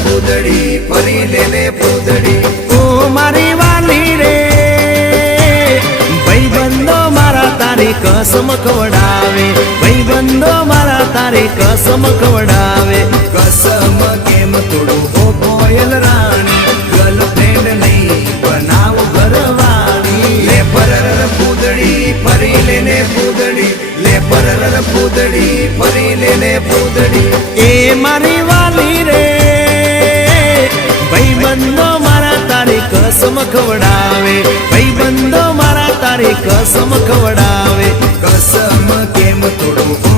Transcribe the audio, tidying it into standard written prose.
પૂદડી ફરી લેને પૂદડી ઓ મારી વાલી રે ભાઈબંધો મારા તારી કસમ ખવડાવે ભાઈબંધો મારા તારી કસમ ખવડાવે કસમ કેમ તોડું હો કોયલ રાણી ગર્લફ્રેન્ડ નહીં બનાવ ઘરવાળી લે પરર પૂદડી ફરી લેને પૂદડી લે પરર પૂદડી ફરી લેને પૂદડી એ મારી વાલી રે ભાઈબંધો મારા તારી કસમ ખવડાવે ભાઈબંધો મારા તારી કસમ ખવડાવે કસમ કેમ તોડું